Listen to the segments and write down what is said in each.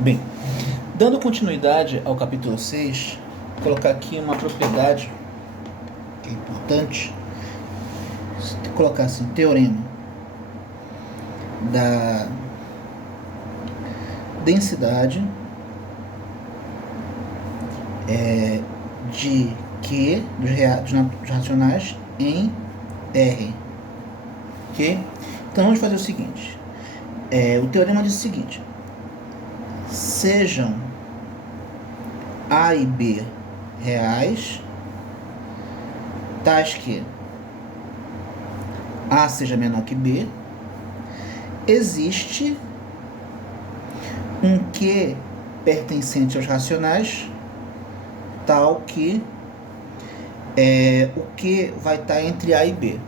Bem, dando continuidade ao capítulo 6, vou colocar aqui uma propriedade que é importante. Vou colocar assim, teorema da densidade de Q dos racionais em R. Ok? Então vamos fazer o seguinte. O teorema diz o seguinte: sejam A e B reais, tais que A seja menor que B, existe um Q pertencente aos racionais, tal que o Q vai estar entre A e B.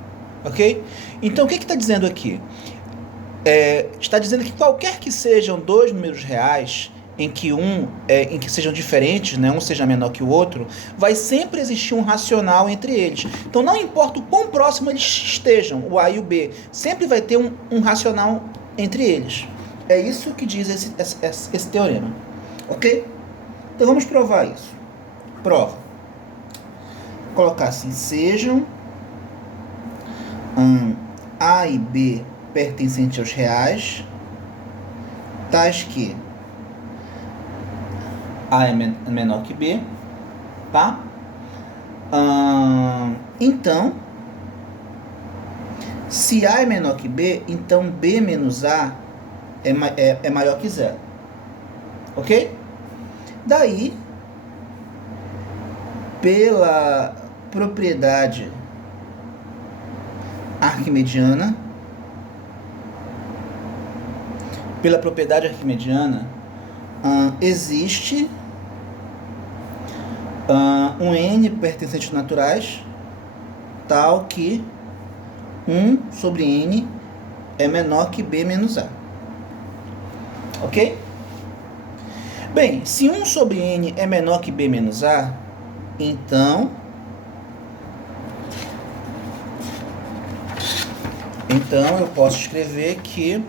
Ok? Então, o que está dizendo aqui? Está dizendo que qualquer que sejam dois números reais em que sejam diferentes, né, um seja menor que o outro, vai sempre existir um racional entre eles. Então, não importa o quão próximo eles estejam, o A e o B, sempre vai ter um racional entre eles. É isso que diz esse teorema. Ok? Então, vamos provar isso. Prova. Vou colocar assim, sejam A e B pertencentes aos reais, tais que A é menor que B, tá? Então, se A é menor que B, então B menos A é maior que zero. Ok? Daí, pela propriedade arquimediana, existe um N pertencentes naturais, tal que 1 sobre N é menor que B menos A. Ok? Bem, se 1 sobre N é menor que B menos A, então eu posso escrever que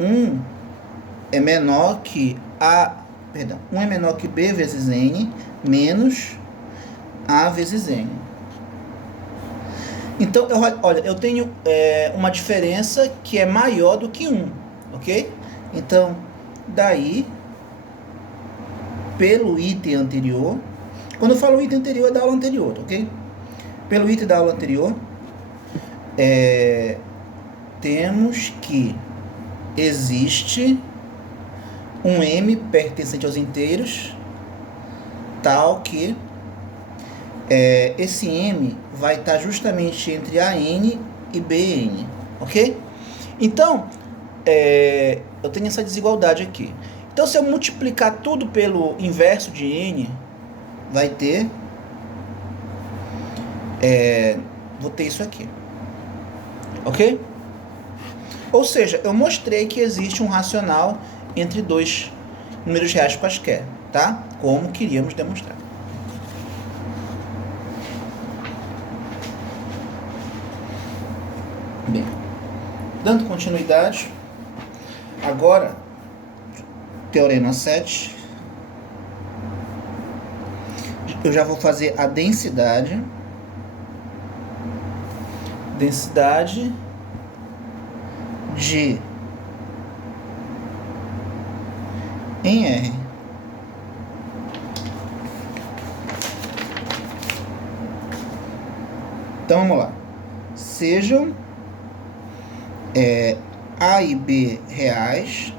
1 é menor que um é menor que B vezes N menos A vezes N. Então, olha, eu tenho uma diferença que é maior do que 1, ok? Então, daí, pelo item anterior, quando eu falo item anterior, é da aula anterior, ok? Pelo item da aula anterior, temos que existe um M pertencente aos inteiros, tal que esse M vai estar justamente entre AN e BN, ok? Então, eu tenho essa desigualdade aqui. Então, se eu multiplicar tudo pelo inverso de N, vai ter... vou ter isso aqui, ok? Ou seja, eu mostrei que existe um racional entre dois números reais quaisquer, tá? Como queríamos demonstrar. Bem, dando continuidade, agora, teorema 7, eu já vou fazer a densidade de em R. Então, vamos lá. Sejam A e B reais,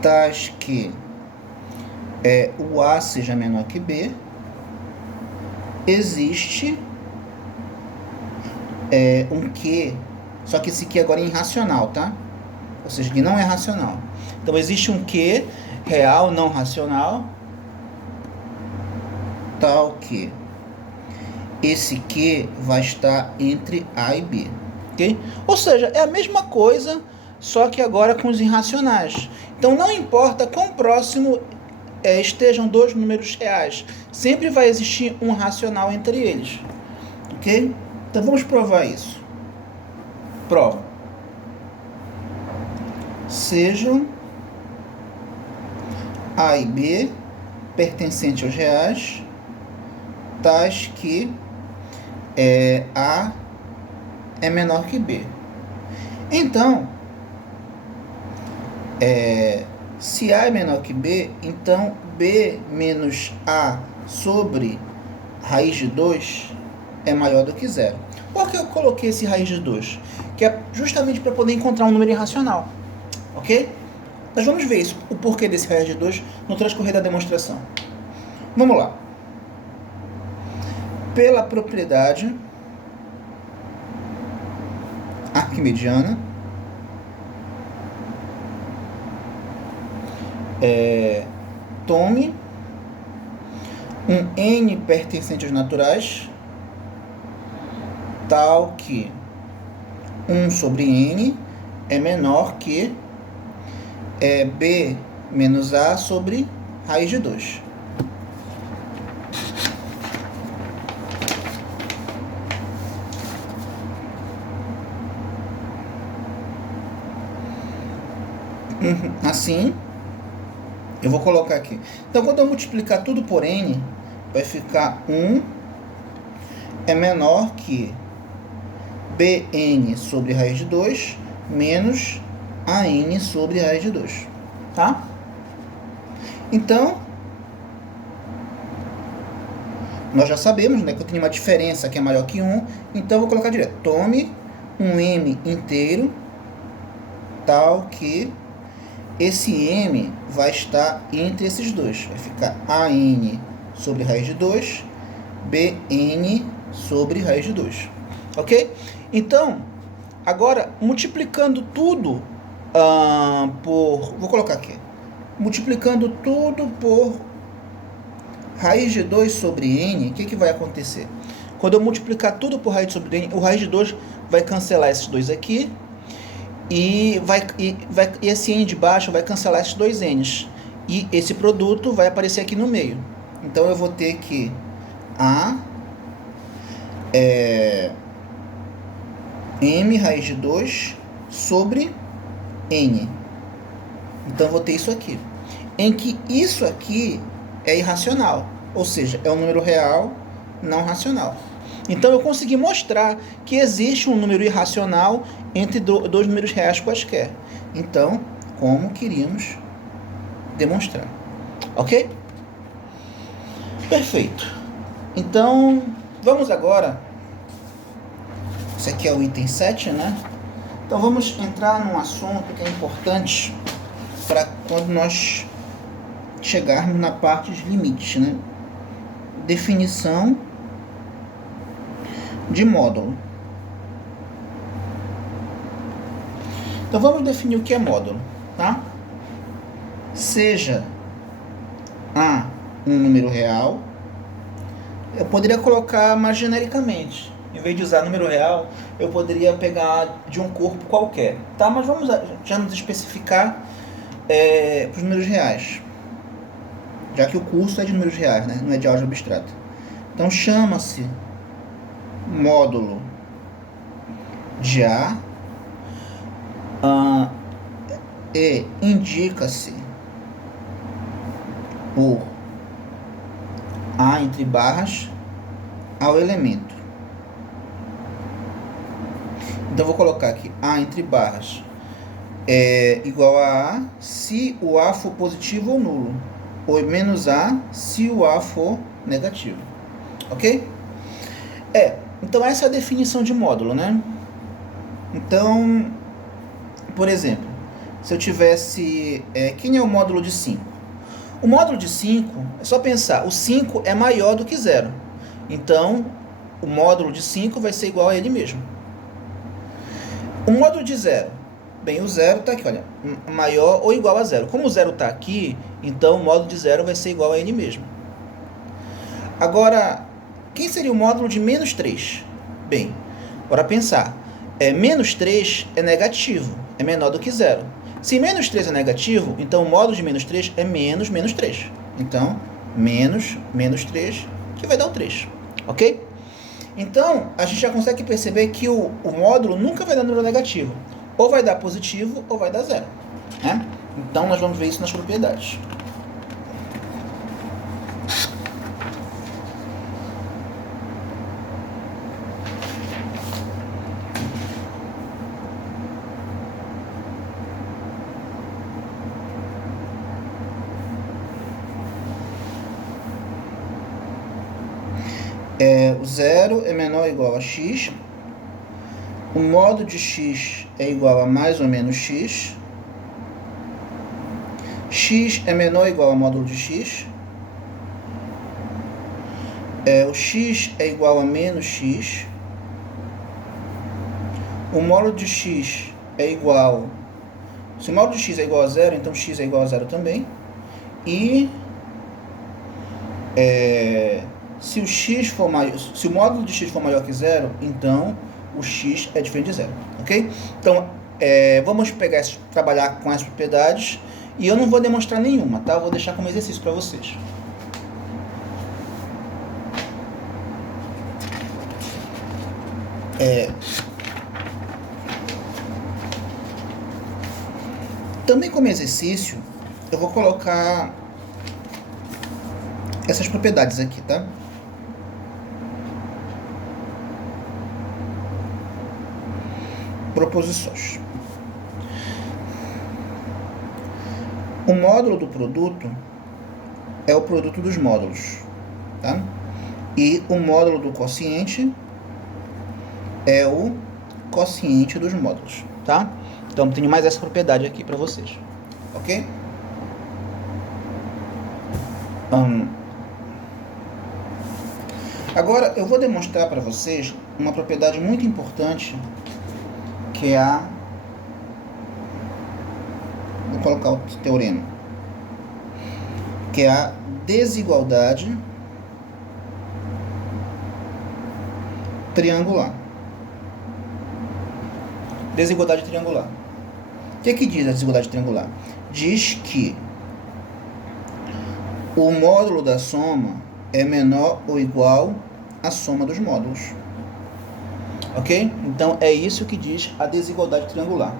tais que o A seja menor que B, existe um Q, só que esse Q agora é irracional, tá? Ou seja, que não é racional. Então, existe um Q real não racional, tal que esse Q vai estar entre A e B, ok? Ou seja, é a mesma coisa, só que agora com os irracionais. Então, não importa quão próximo estejam dois números reais, sempre vai existir um racional entre eles, ok? Então, vamos provar isso. Prova. sejam A e B pertencentes aos reais, tais que A é menor que B. Então, se A é menor que B, então B menos A sobre raiz de 2 é maior do que zero. Por que eu coloquei esse raiz de 2? Que é justamente para poder encontrar um número irracional. Ok? Nós vamos ver isso, o porquê desse raiz de 2 no transcorrer da demonstração. Vamos lá. Pela propriedade arquimediana, tome um n pertencente aos naturais, tal que 1 sobre n é menor que b menos a sobre raiz de 2. Assim, eu vou colocar aqui. Então, quando eu multiplicar tudo por n, vai ficar 1 é menor que bn sobre raiz de 2 menos an sobre raiz de 2. Tá? Então, nós já sabemos, né, que eu tenho uma diferença que é maior que 1, então eu vou colocar direto. Tome um m inteiro, tal que esse m vai estar entre esses dois. Vai ficar an sobre raiz de 2, bn sobre raiz de 2. Ok? Então, agora, multiplicando tudo por... Vou colocar aqui. Multiplicando tudo por raiz de 2 sobre n, o que vai acontecer? Quando eu multiplicar tudo por raiz sobre n, o raiz de 2 vai cancelar esses dois aqui, e esse n de baixo vai cancelar esses dois n's. E esse produto vai aparecer aqui no meio. Então, eu vou ter que m raiz de 2 sobre n. Então, eu vou ter isso aqui. Em que isso aqui é irracional. Ou seja, é um número real não racional. Então, eu consegui mostrar que existe um número irracional entre dois números reais quaisquer. Então, como queríamos demonstrar. Ok? Perfeito. Então, vamos agora... Esse aqui é o item 7, né? Então, vamos entrar num assunto que é importante para quando nós chegarmos na parte de limites, né? Definição de módulo. Então, vamos definir o que é módulo, tá? Seja A um número real, eu poderia colocar mais genericamente. Em vez de usar número real, eu poderia pegar de um corpo qualquer, tá? Mas vamos já nos especificar para os números reais, já que o curso é de números reais, né? Não é de álgebra abstrata. Então, chama-se módulo de A e indica-se por A entre barras ao elemento. Então, vou colocar aqui A entre barras é igual a A se o A for positivo ou nulo, ou menos A se o A for negativo. Ok? Então, essa é a definição de módulo, né? Então, por exemplo, se eu tivesse... quem é o módulo de 5? O módulo de 5, é só pensar, o 5 é maior do que 0. Então, o módulo de 5 vai ser igual a ele mesmo. O módulo de 0, bem, o 0 está aqui, olha, maior ou igual a 0. Como o 0 está aqui, então o módulo de 0 vai ser igual a ele mesmo. Agora, quem seria o módulo de menos 3? Bem, bora pensar. Menos 3 é negativo, é menor do que 0. Se menos 3 é negativo, então o módulo de menos 3 é menos 3. Então, menos 3, que vai dar o 3. Ok? Então, a gente já consegue perceber que o módulo nunca vai dar número negativo. Ou vai dar positivo, ou vai dar 0. né? Então, nós vamos ver isso nas propriedades. O zero é menor ou igual a x. O modo de x é igual a mais ou menos x. X é menor ou igual a módulo de x. O x é igual a menos x. O módulo de x é igual... Se o módulo de x é igual a zero, então x é igual a zero também. E... se o módulo de x for maior que zero, então o x é diferente de zero, ok? Então, vamos trabalhar com as propriedades, e eu não vou demonstrar nenhuma, tá? Eu vou deixar como exercício para vocês. Também como exercício, eu vou colocar essas propriedades aqui, tá? Proposições. O módulo do produto é o produto dos módulos, tá? E o módulo do quociente é o quociente dos módulos, tá? Então, tenho mais essa propriedade aqui para vocês, ok? Agora, eu vou demonstrar para vocês uma propriedade muito importante, que é a... Vou colocar o teorema. Que é a desigualdade triangular. Desigualdade triangular. O que diz a desigualdade triangular? Diz que o módulo da soma é menor ou igual à soma dos módulos. Ok? Então, é isso que diz a desigualdade triangular.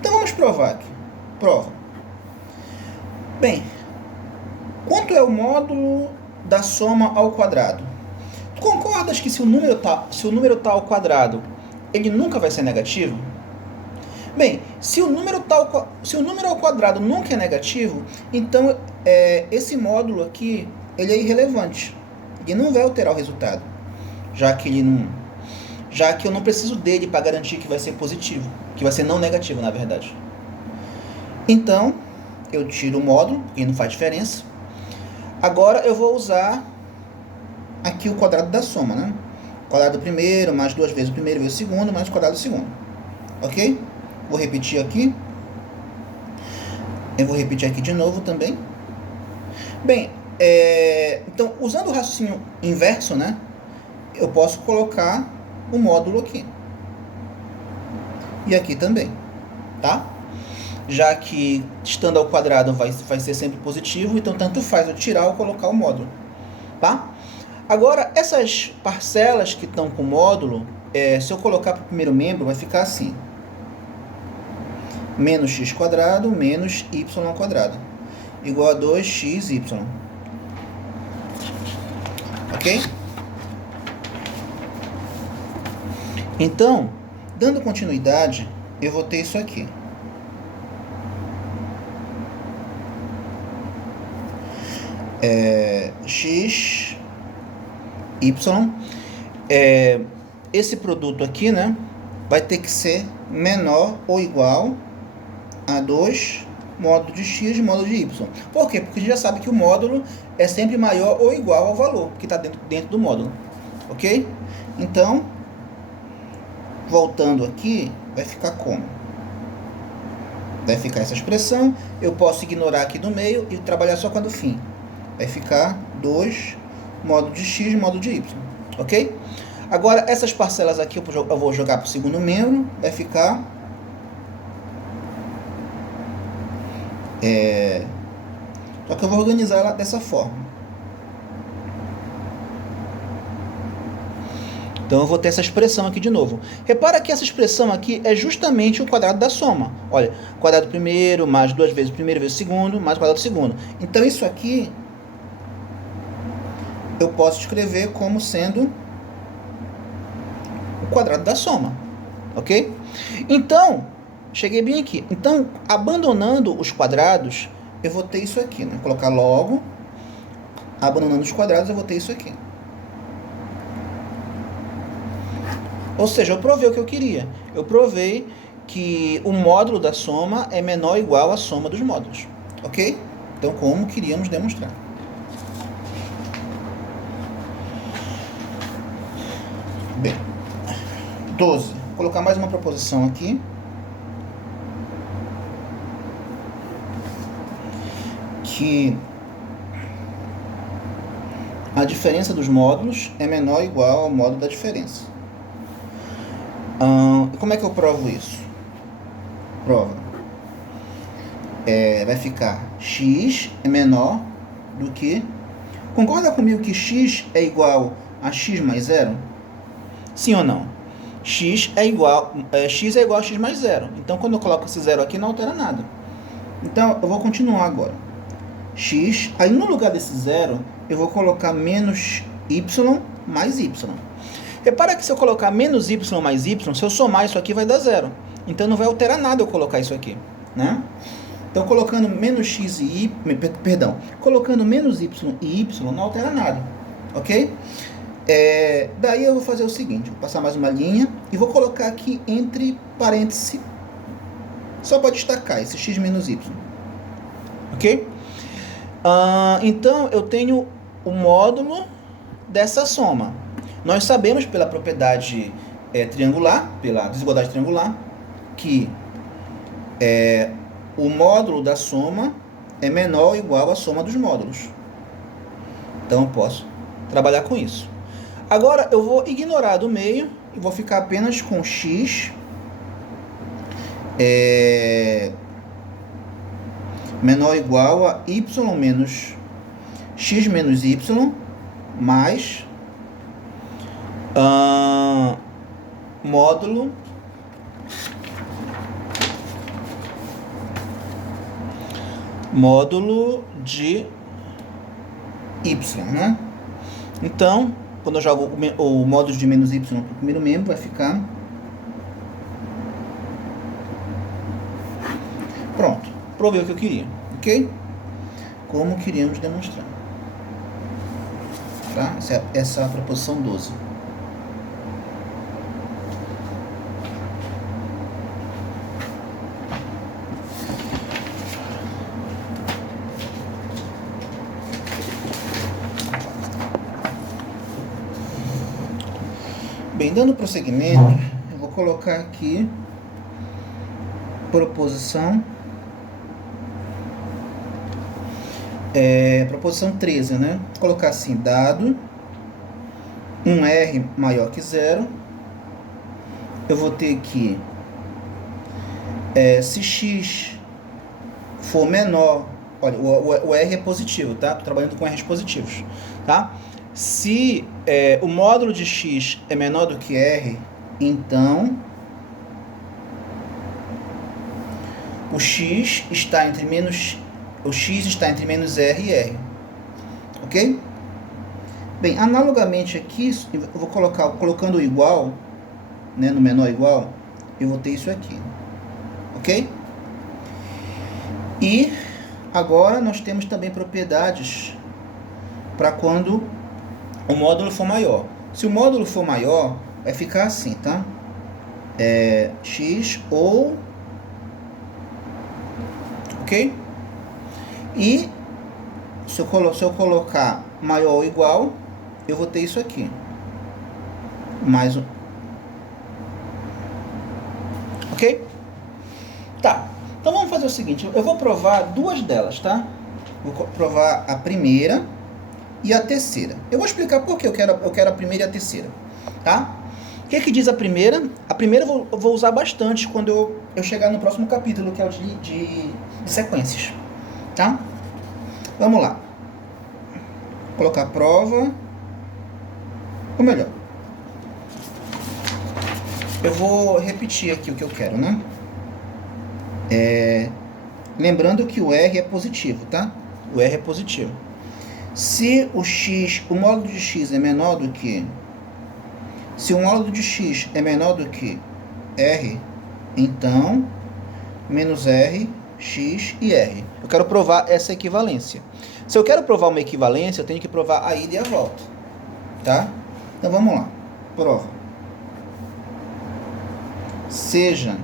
Então, vamos provar aqui. Prova. Bem, quanto é o módulo da soma ao quadrado? Tu concordas que se o número tá ao quadrado, ele nunca vai ser negativo? Bem, se o número ao quadrado nunca é negativo, então esse módulo aqui ele é irrelevante. Ele não vai alterar o resultado, já que eu não preciso dele para garantir que vai ser positivo, que vai ser não negativo, na verdade. Então, eu tiro o módulo, porque não faz diferença. Agora eu vou usar aqui o quadrado da soma, né? Quadrado do primeiro, mais duas vezes o primeiro vezes o segundo, mais o quadrado do segundo. Ok? Vou repetir aqui. Eu vou repetir aqui de novo também. Bem, então, usando o raciocínio inverso, né? Eu posso colocar o módulo aqui. E aqui também, tá? Já que estando ao quadrado vai ser sempre positivo, então tanto faz eu tirar ou colocar o módulo, tá? Agora, essas parcelas que estão com módulo, se eu colocar para o primeiro membro, vai ficar assim. Menos x quadrado menos y quadrado igual a 2xy. Ok? Então, dando continuidade, eu vou ter isso aqui. X, y. Esse produto aqui, né, vai ter que ser menor ou igual a 2 módulo de x módulo de y. Por quê? Porque a gente já sabe que o módulo é sempre maior ou igual ao valor que está dentro do módulo. Ok? Então, voltando aqui, vai ficar como? Vai ficar essa expressão. Eu posso ignorar aqui do meio e trabalhar só com a do fim. Vai ficar 2 módulo de x módulo de y. Ok? Agora, essas parcelas aqui eu vou jogar para o segundo membro. Vai ficar... Só que eu vou organizar ela dessa forma. Então eu vou ter essa expressão aqui de novo. Repara que essa expressão aqui é justamente o quadrado da soma. Olha, quadrado primeiro, mais 2 vezes o primeiro, vezes o segundo, mais o quadrado do segundo. Então isso aqui eu posso escrever como sendo o quadrado da soma. Ok? Então, cheguei bem aqui. Então, abandonando os quadrados, eu vou ter isso aqui, né? Vou colocar logo, abandonando os quadrados, eu vou ter isso aqui. Ou seja, eu provei o que eu queria. Eu provei que o módulo da soma é menor ou igual à soma dos módulos. Ok? Então, como queríamos demonstrar. Bem, 12. Vou colocar mais uma proposição aqui. Que a diferença dos módulos é menor ou igual ao módulo da diferença. Como é que eu provo isso? Prova. Vai ficar x é menor do que... Concorda comigo que x é igual a x mais zero? Sim ou não? X é igual a x mais zero. Então, quando eu coloco esse zero aqui, não altera nada. Então, eu vou continuar agora. X, aí no lugar desse zero, eu vou colocar menos y mais y. Repara que se eu colocar menos y mais y, se eu somar isso aqui vai dar zero. Então não vai alterar nada eu colocar isso aqui, né? Então colocando menos x e y, colocando menos y e y não altera nada, ok? Daí eu vou fazer o seguinte, vou passar mais uma linha e vou colocar aqui entre parênteses, só para destacar esse x menos y, ok? Então eu tenho o módulo dessa soma. Nós sabemos pela propriedade triangular, pela desigualdade triangular, que o módulo da soma é menor ou igual à soma dos módulos. Então eu posso trabalhar com isso. Agora eu vou ignorar do meio e vou ficar apenas com x menor ou igual a y menos x menos y mais módulo de y, né? Então, quando eu jogo o módulo de menos y para o primeiro membro, vai ficar... Pronto, provei o que eu queria, ok? Como queríamos demonstrar. Tá? Essa é a proposição 12. Bem, dando prosseguimento, eu vou colocar aqui proposição proposição 13, né? Vou colocar assim, dado 1R maior que zero, eu vou ter que se x for menor, olha, o R é positivo, tá? Estou trabalhando com R's positivos, tá? Se o módulo de x é menor do que R, então o x está entre menos R e R, ok? Bem, analogamente aqui, eu vou colocando o igual, né, no menor igual, eu vou ter isso aqui, ok? E agora nós temos também propriedades para quando o módulo for maior. Se o módulo for maior, vai ficar assim, tá? X ou... ok? E se eu colocar maior ou igual, eu vou ter isso aqui. Mais um. Ok? Tá. Então vamos fazer o seguinte. Eu vou provar duas delas, tá? Vou provar a primeira e a terceira. Eu vou explicar por que eu quero a primeira e a terceira, tá? O que diz a primeira? A primeira eu vou usar bastante quando eu chegar no próximo capítulo, que é o de sequências, tá? Vamos lá. Vou colocar a prova. Ou melhor, Eu vou repetir aqui o que eu quero, né? Lembrando que o R é positivo, tá? O R é positivo. Se o x, o módulo de x é menor do que... Se o módulo de x é menor do que R, então, menos R, x e R. Eu quero provar essa equivalência. Se eu quero provar uma equivalência, eu tenho que provar a ida e a volta. Tá? Então, vamos lá. Prova. Seja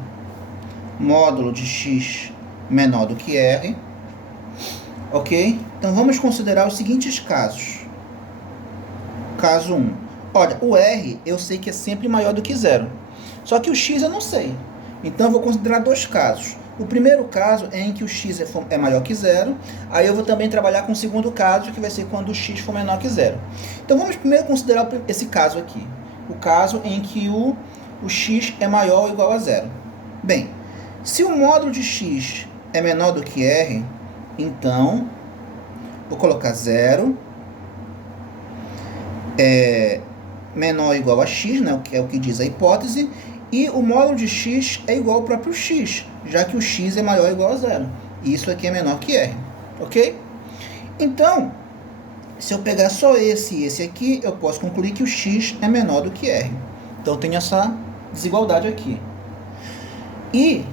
módulo de x menor do que R. Ok? Então, vamos considerar os seguintes casos. Caso 1. Olha, o R eu sei que é sempre maior do que zero. Só que o x eu não sei. Então, eu vou considerar dois casos. O primeiro caso é em que o x é maior que zero. Aí eu vou também trabalhar com o segundo caso, que vai ser quando o x for menor que zero. Então, vamos primeiro considerar esse caso aqui. O caso em que o x é maior ou igual a zero. Bem, se o módulo de x é menor do que R, então, vou colocar zero. Menor ou igual a x, né, que é o que diz a hipótese, e o módulo de x é igual ao próprio x, já que o x é maior ou igual a zero. E isso aqui é menor que R, ok? Então, se eu pegar só esse e esse aqui, eu posso concluir que o x é menor do que R. Então, eu tenho essa desigualdade aqui. E,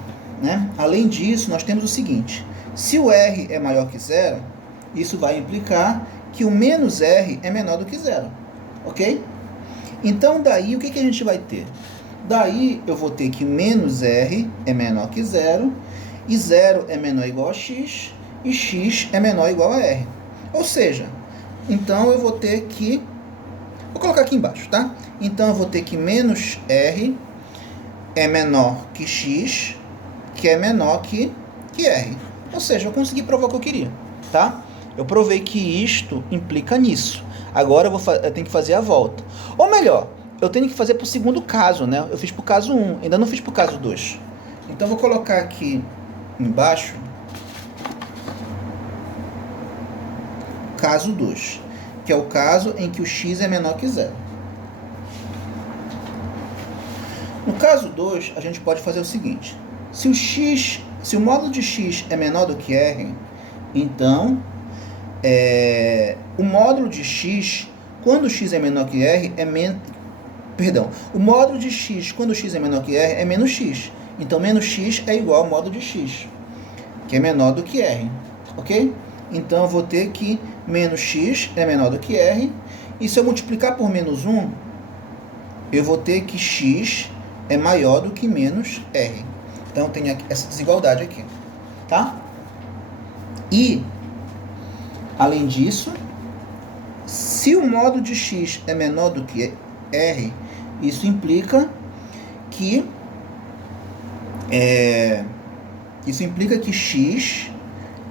né, além disso, nós temos o seguinte: se o R é maior que zero, isso vai implicar que o menos R é menor do que zero, ok? Então, daí, o que a gente vai ter? Daí, eu vou ter que menos R é menor que zero, e zero é menor ou igual a x, e x é menor ou igual a R. Ou seja, então eu vou ter que... Vou colocar aqui embaixo, tá? Então, eu vou ter que menos R é menor que x, que é menor que R. Ou seja, eu consegui provar o que eu queria, tá? Eu provei que isto implica nisso. Agora eu tenho que fazer a volta. Ou melhor, eu tenho que fazer para o segundo caso, né? Eu fiz para o caso 1, ainda não fiz para o caso 2. Então, vou colocar aqui embaixo caso 2, que é o caso em que o x é menor que zero. No caso 2, a gente pode fazer o seguinte: se o módulo de x é menor do que R, então o módulo de x, quando x é menor que R, o módulo de x, quando x é menor que R, é menos x. Então, menos x é igual ao módulo de x, que é menor do que R, ok? Então, eu vou ter que menos x é menor do que R, e se eu multiplicar por menos 1, eu vou ter que x é maior do que menos R. Então, eu tenho essa desigualdade aqui, tá? E, além disso, se o módulo de x é menor do que R, isso implica que x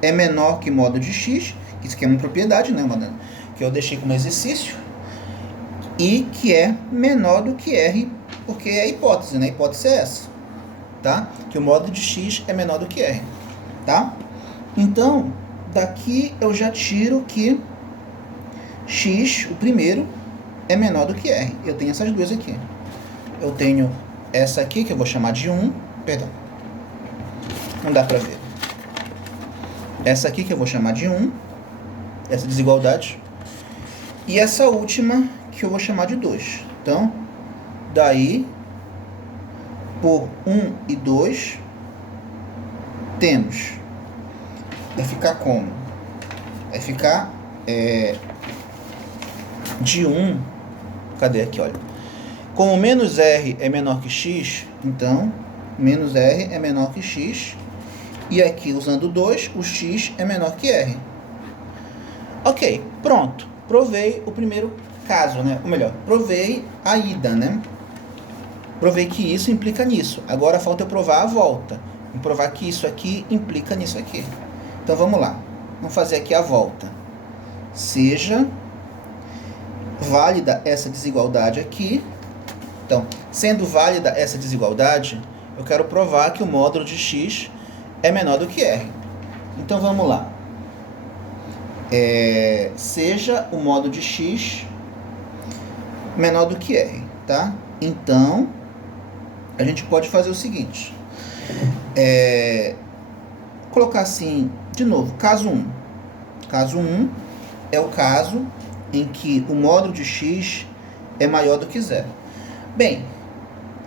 é menor que módulo de x, isso aqui é uma propriedade, né, que eu deixei como exercício, e que é menor do que R, porque é a hipótese, né? A hipótese é essa, tá? Que o módulo de x é menor do que R, tá? Então, daqui eu já tiro que x, o primeiro, é menor do que R. Eu tenho essas duas aqui. Eu tenho essa aqui, que eu vou chamar de 1. Perdão. Não dá pra ver. Essa aqui, que eu vou chamar de 1. Essa desigualdade. E essa última, que eu vou chamar de 2. Então, daí, por 1 e 2, temos... Vai ficar como? Vai ficar de 1... Cadê aqui, olha? Como menos R é menor que x, então, menos R é menor que x. E aqui, usando 2, o x é menor que R. Ok, pronto. Provei o primeiro caso, né? Ou melhor, provei a ida, né? Provei que isso implica nisso. Agora falta eu provar a volta. E provar que isso aqui implica nisso aqui. Então, vamos lá. Vamos fazer aqui a volta. Seja válida essa desigualdade aqui. Então, sendo válida essa desigualdade, eu quero provar que o módulo de x é menor do que R. Então, vamos lá. Seja o módulo de x menor do que R, tá? Então, a gente pode fazer o seguinte. Colocar assim, de novo, caso 1. Caso 1 é o caso em que o módulo de x é maior do que zero. Bem,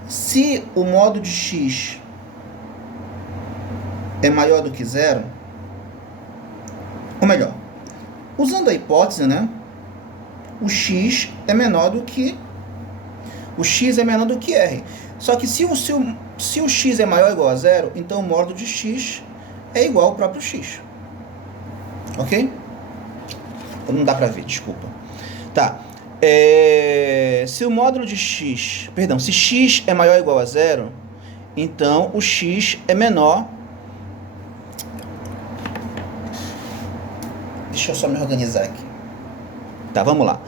se o módulo de x é maior do que zero, ou melhor, usando a hipótese, né, o x é menor do que r. Só que se o x é maior ou igual a zero, então o módulo de x é igual ao próprio x. Ok? Não dá para ver, desculpa. Tá. Se o módulo de x... Perdão, se x é maior ou igual a zero, então o x é menor... Deixa eu só me organizar aqui. Tá, vamos lá.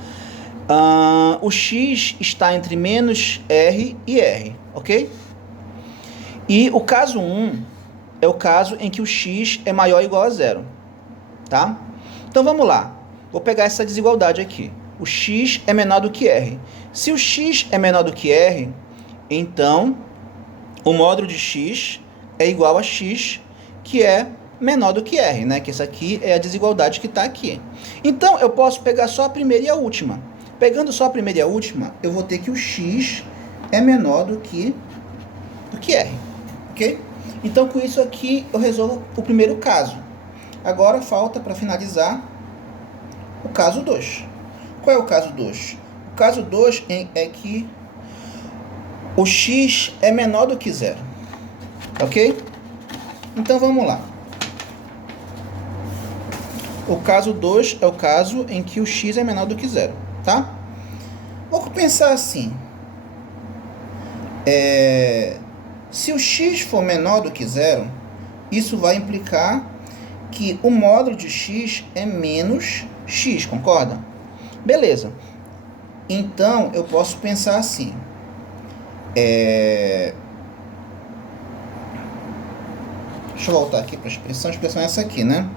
O x está entre menos r e r, ok? E o caso 1 é o caso em que o x é maior ou igual a zero, tá? Então vamos lá. Vou pegar essa desigualdade aqui. O x é menor do que r. Se o x é menor do que r, então o módulo de x é igual a x, que é menor do que r, né? Que essa aqui é a desigualdade que está aqui. Então, eu posso pegar só a primeira e a última. Pegando só a primeira e a última, eu vou ter que o x é menor do que r, ok? Então, com isso aqui, eu resolvo o primeiro caso. Agora, falta, para finalizar, o caso 2. Qual é o caso 2? O caso 2 é que o x é menor do que zero, ok? Então, vamos lá. O caso 2 é o caso em que o x é menor do que zero, tá? Vou pensar assim. Se o x for menor do que zero, isso vai implicar que o módulo de x é menos x, concorda? Beleza. Então, eu posso pensar assim. Deixa eu voltar aqui para a expressão é essa aqui, né?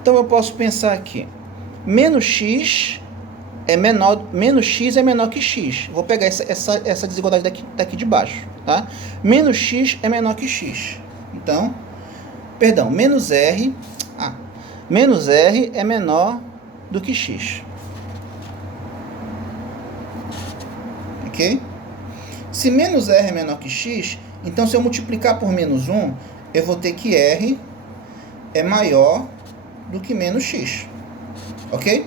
Então, eu posso pensar aqui. Menos x é menor que x. Vou pegar essa desigualdade daqui de baixo, tá? Menos x é menor que x. Então, perdão, menos r é menor do que x. Ok? Se menos r é menor que x, então se eu multiplicar por menos 1, eu vou ter que r é maior do que menos x. Ok?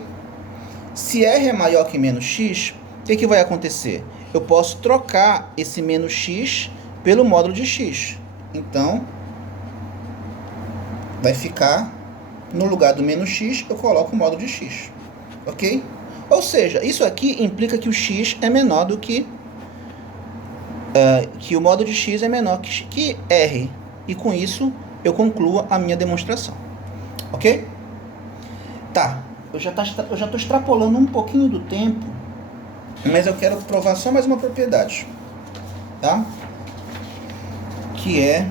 Se r é maior que menos x, o que vai acontecer? Eu posso trocar esse menos x pelo módulo de x. Então, vai ficar, no lugar do menos x, eu coloco o módulo de x. Ok? Ou seja, isso aqui implica que o x é menor do que... que o módulo de x é menor que r. E com isso, eu concluo a minha demonstração. Ok? Tá. Eu já estou extrapolando um pouquinho do tempo, mas eu quero provar só mais uma propriedade, tá? Que é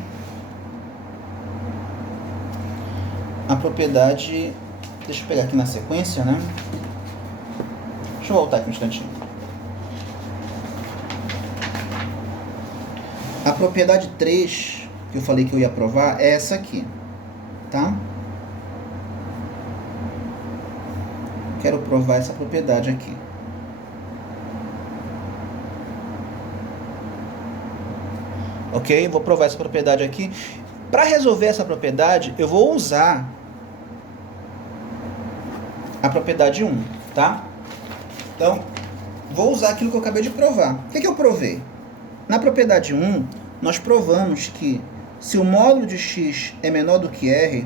a propriedade... Deixa eu pegar aqui na sequência, né? Deixa eu voltar aqui um instantinho. A propriedade 3, que eu falei que eu ia provar, é essa aqui, tá? Quero provar essa propriedade aqui. Ok? Vou provar essa propriedade aqui. Para resolver essa propriedade, eu vou usar a propriedade 1, tá? Então, vou usar aquilo que eu acabei de provar. O que eu provei? Na propriedade 1, nós provamos que se o módulo de x é menor do que r,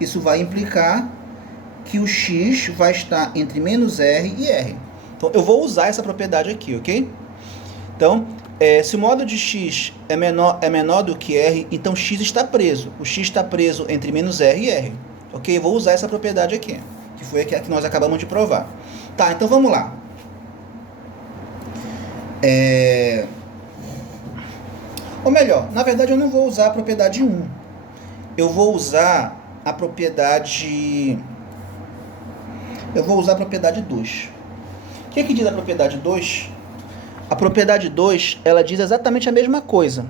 isso vai implicar que o x vai estar entre menos r e r. Então, eu vou usar essa propriedade aqui, ok? Então, se o módulo de x é menor do que r, então x está preso. O x está preso entre menos r e r. Ok? Eu vou usar essa propriedade aqui, que foi a que nós acabamos de provar. Tá, então vamos lá. Ou melhor, na verdade eu não vou usar a propriedade 1. Eu vou usar a propriedade... Eu vou usar a propriedade 2. O que diz a propriedade 2? A propriedade 2, ela diz exatamente a mesma coisa,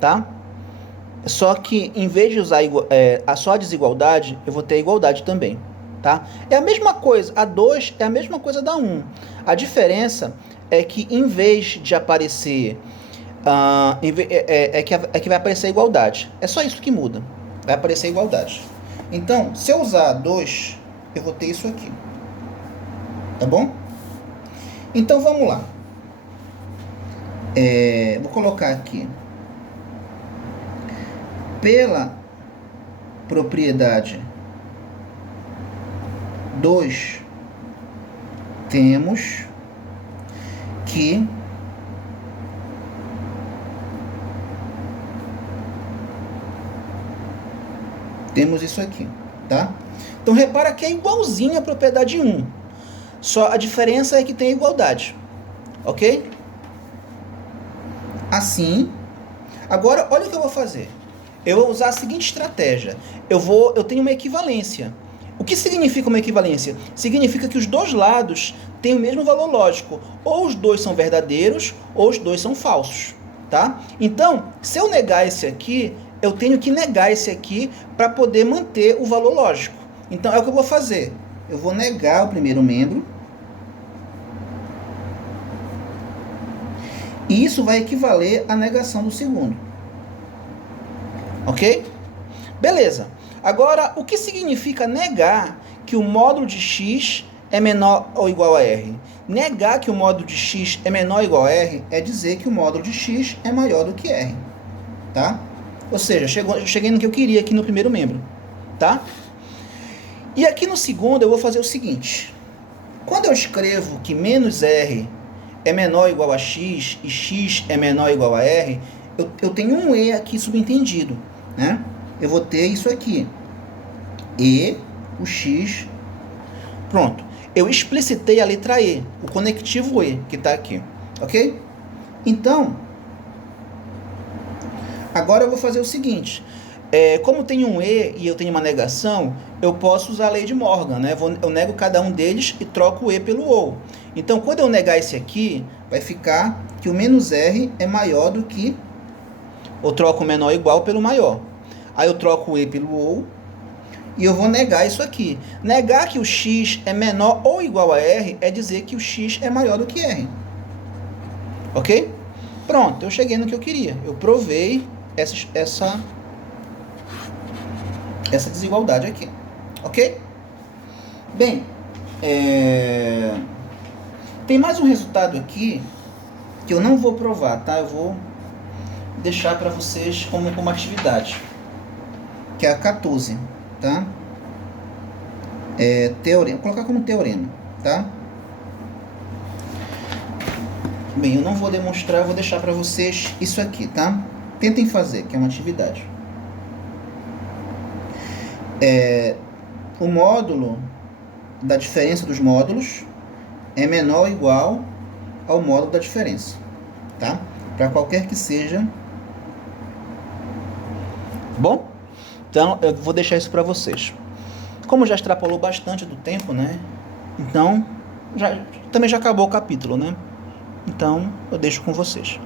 tá? Só que, em vez de usar só a desigualdade, eu vou ter a igualdade também, tá? É a mesma coisa, a 2 é a mesma coisa da 1. A diferença é que, em vez de aparecer... que vai aparecer a igualdade. É só isso que muda. Vai aparecer a igualdade. Então, se eu usar 2, eu vou ter isso aqui. Tá bom? Então, vamos lá. Vou colocar aqui. Pela propriedade 2, temos que temos isso aqui, tá? Então, repara que é igualzinho à propriedade 1. Só a diferença é que tem igualdade. Ok? Assim. Agora, olha o que eu vou fazer. Eu vou usar a seguinte estratégia. Eu tenho uma equivalência. O que significa uma equivalência? Significa que os dois lados têm o mesmo valor lógico. Ou os dois são verdadeiros, ou os dois são falsos. Tá? Então, se eu negar esse aqui, eu tenho que negar esse aqui para poder manter o valor lógico. Então, é o que eu vou fazer. Eu vou negar o primeiro membro. E isso vai equivaler à negação do segundo. Ok? Beleza. Agora, o que significa negar que o módulo de x é menor ou igual a r? Negar que o módulo de x é menor ou igual a r é dizer que o módulo de x é maior do que r. Tá? Ou seja, cheguei no que eu queria aqui no primeiro membro. Tá? E aqui no segundo eu vou fazer o seguinte. Quando eu escrevo que menos r é menor ou igual a x e x é menor ou igual a r, eu tenho um e aqui subentendido, né? Eu vou ter isso aqui. E, o x... Pronto. Eu explicitei a letra E, o conectivo E, que está aqui. Ok? Então, agora eu vou fazer o seguinte. Como tem um E e eu tenho uma negação, eu posso usar a lei de Morgan, né? Eu nego cada um deles e troco o E pelo OU. Então, quando eu negar esse aqui, vai ficar que o menos R é maior do que... Eu troco o menor ou igual pelo maior. Aí eu troco o E pelo OU e eu vou negar isso aqui. Negar que o X é menor ou igual a R é dizer que o X é maior do que R. Ok? Pronto, eu cheguei no que eu queria. Eu provei essa desigualdade aqui. Ok? Bem, tem mais um resultado aqui que eu não vou provar, tá? Eu vou deixar para vocês como atividade, que é a 14, tá? Teorema, vou colocar como teorema, tá? Bem, eu não vou demonstrar, eu vou deixar para vocês isso aqui, tá? Tentem fazer, que é uma atividade. O módulo da diferença dos módulos é menor ou igual ao módulo da diferença, tá? Para qualquer que seja. Bom, então eu vou deixar isso para vocês. Como já extrapolou bastante do tempo, né? Então, também já acabou o capítulo, né? Então, eu deixo com vocês.